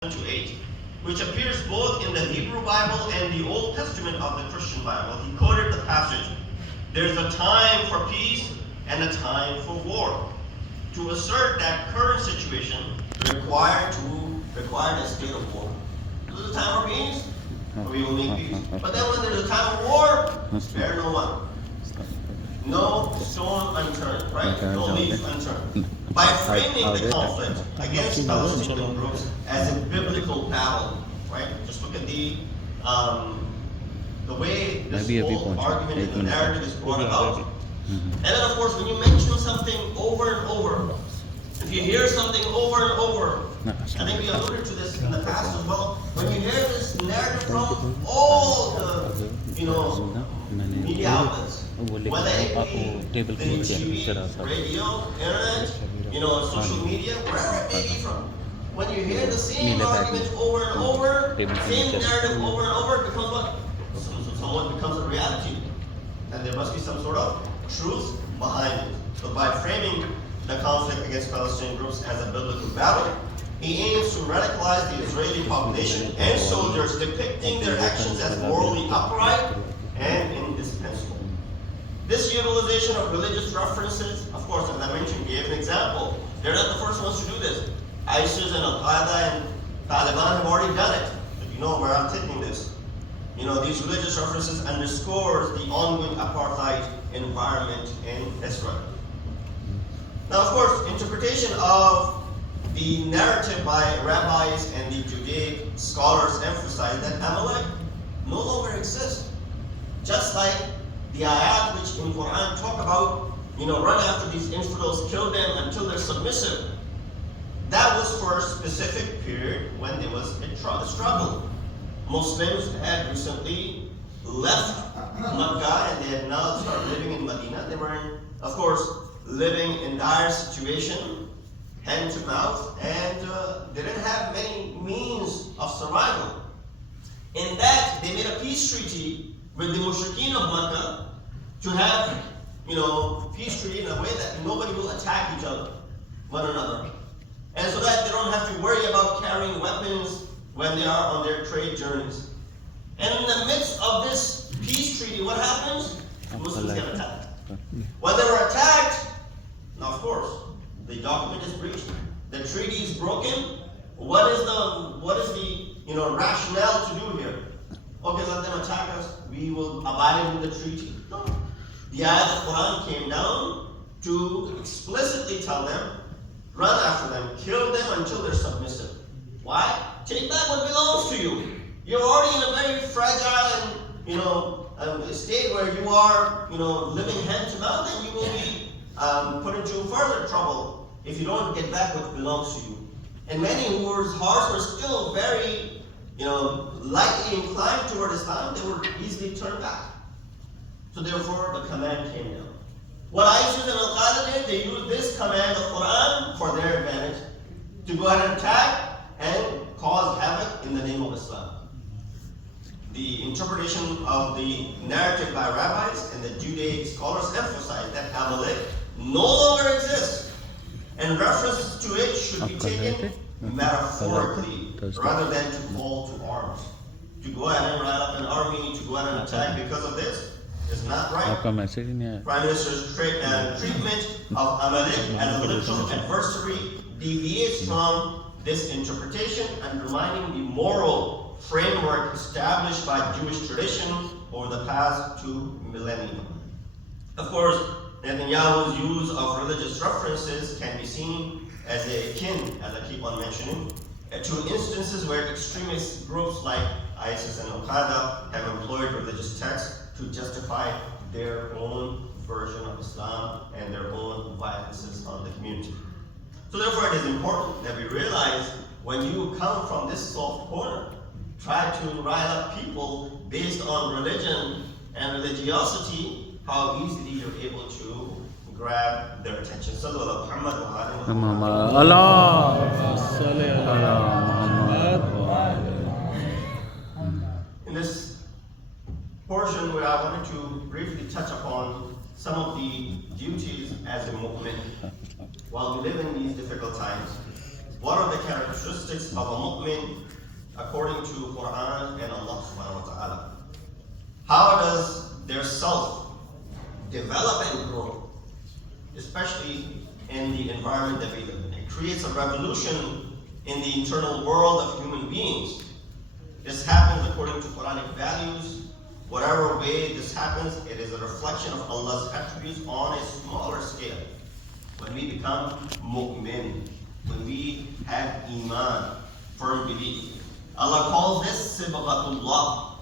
to 8, which appears both in the Hebrew Bible and the Old Testament of the Christian Bible. He quoted the passage, "There's a time for peace and a time for war," to assert that current situation required a state of war. There's a time for peace, we will need peace. But then when there's a time of war, spare no one. No stone unturned, right? No leaf unturned. By framing the conflict against Palestinian groups as a biblical battle, right? Just look at the way this whole argument in the narrative is brought about. And then, of course, when you mention something over and over, if you hear something over and over, I think we alluded to this in the past as well. When you hear this narrative from all the, media outlets, whether it be the TV, radio, internet, social media, wherever it may be from, when you hear the same argument over and over, same narrative over and over, it becomes what? Somewhat becomes a reality. And there must be some sort of truth behind it. So by framing the conflict against Palestinian groups as a biblical battle, he aims to radicalize the Israeli population and soldiers, depicting their actions as morally upright and indispensable. This utilization of religious references, of course, as I mentioned, gave an example. They're not the first ones to do this. ISIS and Al-Qaeda and Taliban have already done it. But you know where I'm taking this. These religious references underscores the ongoing apartheid environment in Israel. Now, of course, interpretation of the narrative by rabbis and the Judaic scholars emphasize that Amalek no longer exists. Just like the ayat which in Quran talk about, run after these infidels, kill them until they're submissive. That was for a specific period when there was a struggle. Muslims had recently left Mecca and they had now started living in Medina. They were, of course, living in dire situation, hand to mouth, and they didn't have many means of survival. In that, they made a peace treaty with the mushrikeen of Mecca to have, peace treaty in a way that nobody will attack one another. And so that they don't have to worry about carrying weapons when they are on their trade journeys. And in the midst of this peace treaty, what happens? Muslims get attacked. When they were attacked, now of course, the document is breached. The treaty is broken. What is the rationale to do here? Okay, let them attack us. We will abide with the treaty. No. The ayat of Quran came down to explicitly tell them, run after them, kill them until they're submissive. Why? Take back what belongs to you. You're already in a very fragile and state where you are, living hand to mouth, and you will be put into further trouble if you don't get back what belongs to you. And many whose hearts were still very, lightly inclined toward Islam, they were easily turned back. So therefore, the command came down. What ISIS and Al-Qaeda did, they used this command of Quran for their advantage to go ahead and attack and cause havoc in the name of Islam. The interpretation of the narrative by rabbis and the Judaic scholars emphasize that Amalek no longer exists, and references to it should be taken metaphorically rather than to call to arms. To go ahead and rile up an army, to go ahead and attack because of this is not right. Prime Minister's treatment of Amalek as a literal adversary deviates from this interpretation, undermining the moral framework established by Jewish tradition over the past 2 millennia. Of course, Netanyahu's use of religious references can be seen as akin, as I keep on mentioning, to instances where extremist groups like ISIS and Al-Qaeda have employed religious texts to justify their own version of Islam and their own violences on the community. So therefore, it is important that we realize when you come from this soft corner, try to rile up people based on religion and religiosity, how easily you're able to grab their attention. In this portion where I wanted to briefly touch upon some of the duties as a mu'min while we live in these difficult times. What are the characteristics of a mu'min according to Quran and Allah subhanahu wa ta'ala. How does their self develop and grow? Especially in the environment that we live in. It creates a revolution in the internal world of human beings. This happens according to Quranic values. Whatever way this happens, it is a reflection of Allah's attributes on a smaller scale. When we become mu'min, when we have iman, firm belief. Allah calls this sibghatullah.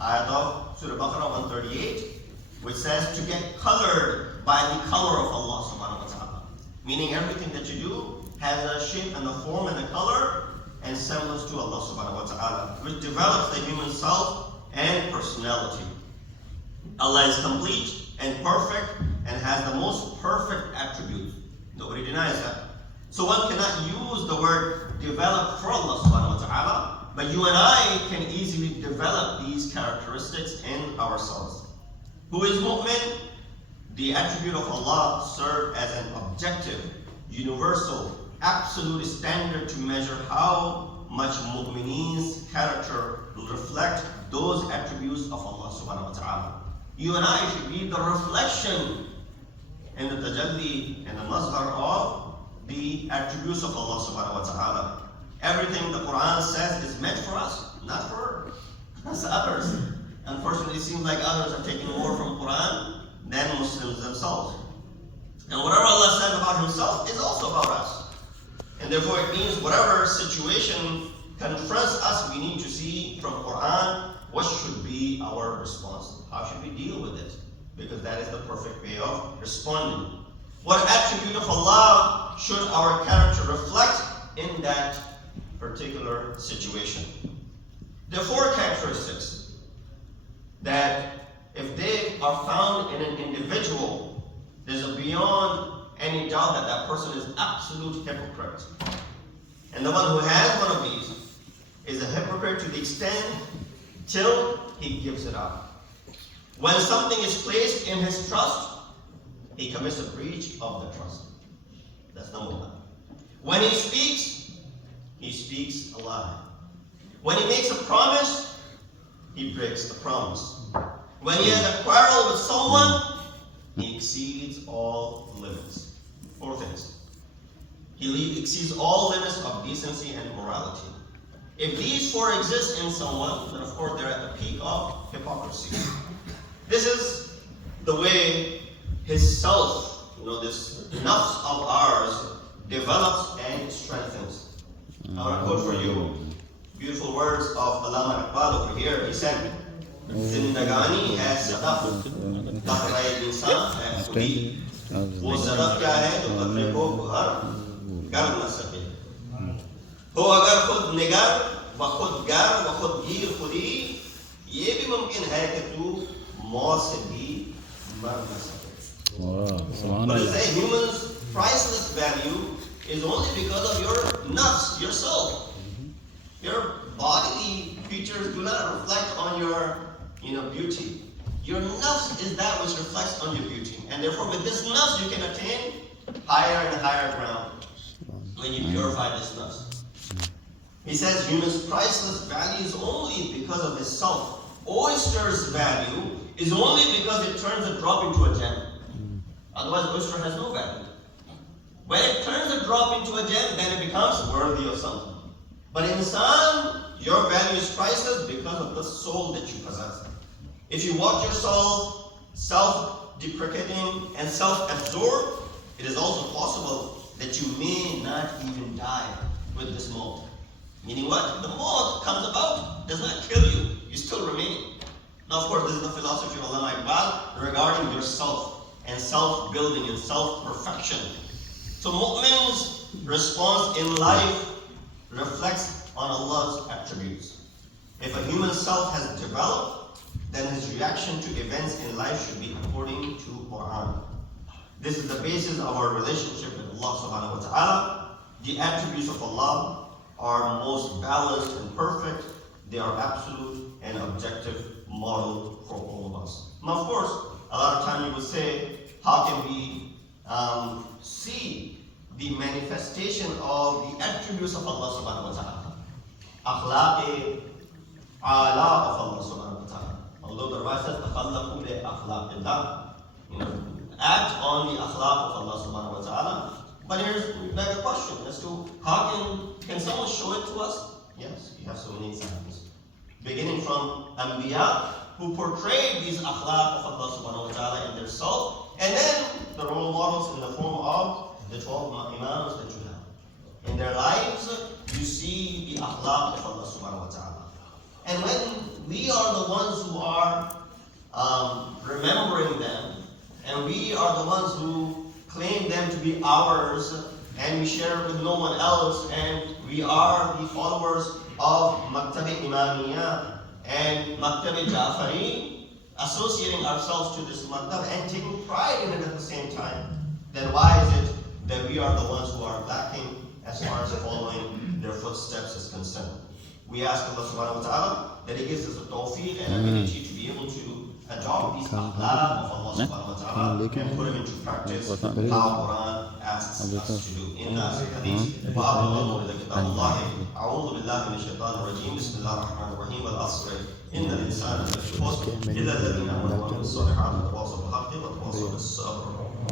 Ayat of Surah Baqarah 138, which says to get colored by the color of Allah subhanahu wa ta'ala. Meaning everything that you do has a shape and a form and a color and semblance to Allah subhanahu wa ta'ala, which develops the human self and personality. Allah is complete and perfect and has the most perfect attributes. Nobody denies that. So one cannot use the word develop for Allah subhanahu wa ta'ala, but you and I can easily develop these characteristics in ourselves. Who is mu'min? The attribute of Allah serves as an objective, universal, absolute standard to measure how much mu'mineen's character will reflect those attributes of Allah subhanahu wa ta'ala. You and I should be the reflection and the tajalli and the mazhar of the attributes of Allah subhanahu wa ta'ala. Everything the Quran says is meant for us, not for us others. Unfortunately, it seems like others are taking more from Quran than Muslims themselves. And whatever Allah says about Himself is also about us. And therefore it means whatever situation confronts us, we need to see from Quran what should be our response. How should we deal with it? Because that is the perfect way of responding. What attribute of Allah should our character reflect in that particular situation? There are four characteristics that if they are found in an individual, there's a beyond any doubt that that person is absolute hypocrite. And the one who has one of these is a hypocrite to the extent till he gives it up. When something is placed in his trust, he commits a breach of the trust. That's number one. When he speaks a lie. When he makes a promise, he breaks the promise. When he has a quarrel with someone, he exceeds all limits. Four things. He exceeds all limits of decency and morality. If these four exist in someone, then of course they're at the peak of hypocrisy. This is the way his self, this nafs of ours, develops and strengthens. I want to quote for you beautiful words of Allama Iqbal over here. He said, Zindagani hai sadaf, taqra-e insan hai khudi. वो सदफ क्या है जो कतरे को बुहर कर न सके हो अगर खुद निगर व खुद गर व खुद गिर खुदी ये भी मुमकिन है कि तू मौत से भी मर न सके. But to say humans' priceless value is only because of your nafs, your soul. Your bodily features do not reflect on your beauty. Your nafs is that which reflects on your beauty. And therefore with this nafs you can attain higher and higher ground when you purify this nafs. He says humans' priceless value is only because of his self. Oyster's value is only because it turns a drop into a gem. Otherwise oyster has no value. When it turns a drop into a gem, then it becomes worthy of something. But insan, your value is priceless because of the soul that you possess. If you watch yourself self-deprecating and self-absorbed, it is also possible that you may not even die with this maut. Meaning what? The maut comes about, does not kill you, you still remain. Now of course this is the philosophy of Allama Iqbal regarding yourself and self-building and self-perfection. So mu'min's response in life reflects on Allah's attributes. If a human self has developed, then his reaction to events in life should be according to Quran. This is the basis of our relationship with Allah subhanahu wa ta'ala. The attributes of Allah are most balanced and perfect. They are absolute and objective model for all of us. Now of course, a lot of time you would say, how can we see the manifestation of the attributes of Allah subhanahu wa ta'ala? Akhlaq ala of Allah subhanahu wa ta'ala. Although the Rabbah says, تَخَلَّقُوا بِأَخْلَاقِ اللَّهِ. Act on the akhlaq of Allah subhanahu wa ta'ala. But here's the question as to how can someone show it to us? Yes, you have so many examples. Beginning from Anbiya, who portrayed these akhlaq of Allah subhanahu wa ta'ala in their self, and then the role models in the form of the 12 imams that you have. In their lives, you see the akhlaq of Allah subhanahu wa ta'ala. And when we are the ones who are remembering them, and we are the ones who claim them to be ours, and we share it with no one else, and we are the followers of Maktab Imamiyya and Maktab Ja'fari, associating ourselves to this Maktab and taking pride in it at the same time, then why is it that we are the ones who are lacking as far as following their footsteps is concerned? We ask Allah subhanahu wa ta'ala that He gives us the tawfiq and ability to be able to adopt these akhlaq of Allah subhanahu wa ta'ala and put them into practice how Quran asks us to do. In the hadith, وَأَبْلَغُ إِلَى كِتَابِ اللَّهِ أَعُوذُ بِاللَّهِ مِنَ الشَّيْطَانِ الرَّجِيمِ بِسْمِ اللَّهِ الرَّحْمَنِ الرَّحِيمِ وَالْعَصْرِ إِنَّ الْإِنسَانَ لَفِي خُسْرٍ إِلَّا الَّذِينَ آمَنُوا وَعَمِلُوا الصَّالِحَاتِ وَتَوَاصَوْا بِالْحَقِّ وَتَوَاصَوْا بِالصَّبْرِ.